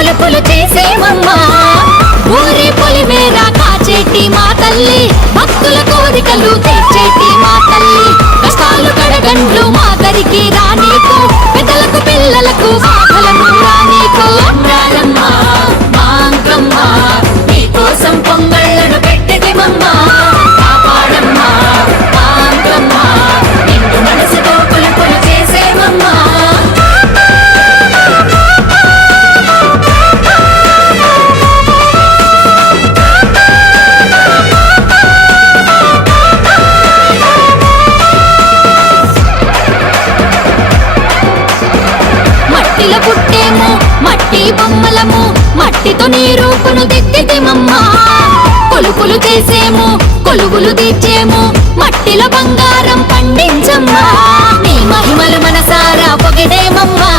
కొలుపులు చేసేమమ్మా ఊరి పొలిమేర కాచేటి మా తల్లి భక్తుల కోరికలు తీర్చేటి మా తల్లి కష్టాలు కడగండ్లు మా దరికి రానీకు పెద్దలకు పిల్లలకు బాధలను రానీకు అందాలమ్మా మా అంకమ్మ నీకోసం పొంగళ్ళను పెట్టిదిమమ్మా కాపాడమ్మా మా అంకమ్మ నిండు మనసుతో కొలుపులు చేసేమమ్మా మట్టిలో పుట్టేము మట్టి బొమ్మలము మట్టితో నీ రూపును దిద్దితిమమ్మా కొలుపులు చేసేము కొలువులు తీర్చేము మట్టిలో బంగారం పండించమ్మా నీ మహిమలు మనసారా పొగిడేమమ్మా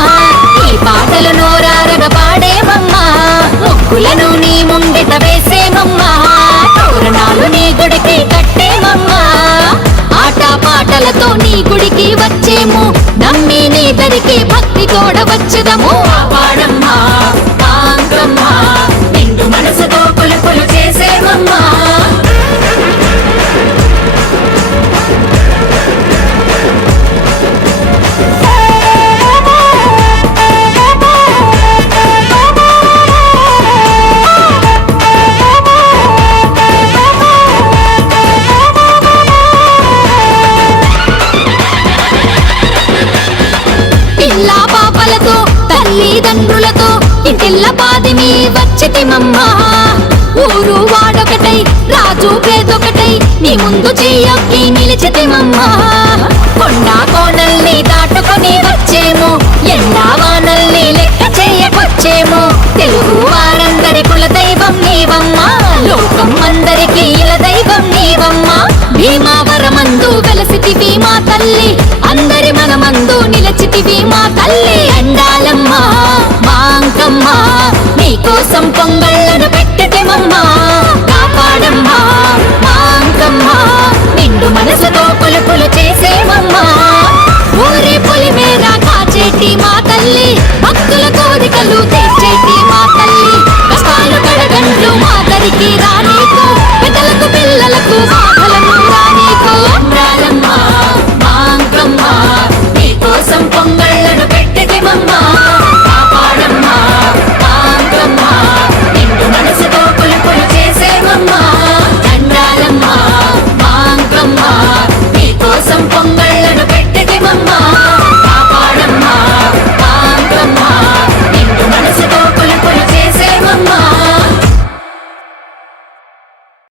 ఈ పాటలు నోరారగ పాడేమమ్మా ముగ్గులను నీ ముంగిట వేసేమమ్మా తోరణాలు నీ గుడికి కట్టేమమ్మా ఆట పాటలతో నీ గుడికి వచ్చేము నమ్మి నీ దరికి భక్తి తోడ వచ్చదము కాపాడమ్మా మా అంకమ్మ నిండు మనసుతో కొలుపులు చేసేమమ్మా పిల్లా పాపలతో తల్లిదండ్రులతో ఇంటిల్ల పాదిమి వచ్చితిమమ్మా ఊరు వాడొకటై రాజు పేదొకటై నీ ముందు చెయ్యొక్కి నిలిచితిమమ్మా కొండా కోనల్ని దాటుకొని వచ్చేము ఎండా వానల్ని లెక్క చెయ్యకొచ్చేము తెలుగు వారందరి కుల దైవం నీవమ్మా లోకం అందరికి ఇల దైవం నీవమ్మా భీమావరమందు వెలసితివి మా తల్లి అందరి మనమందు నిలచితివి మా తల్లి అండాలమ్మా మా అంకమ్మ నీకోసం పొంగ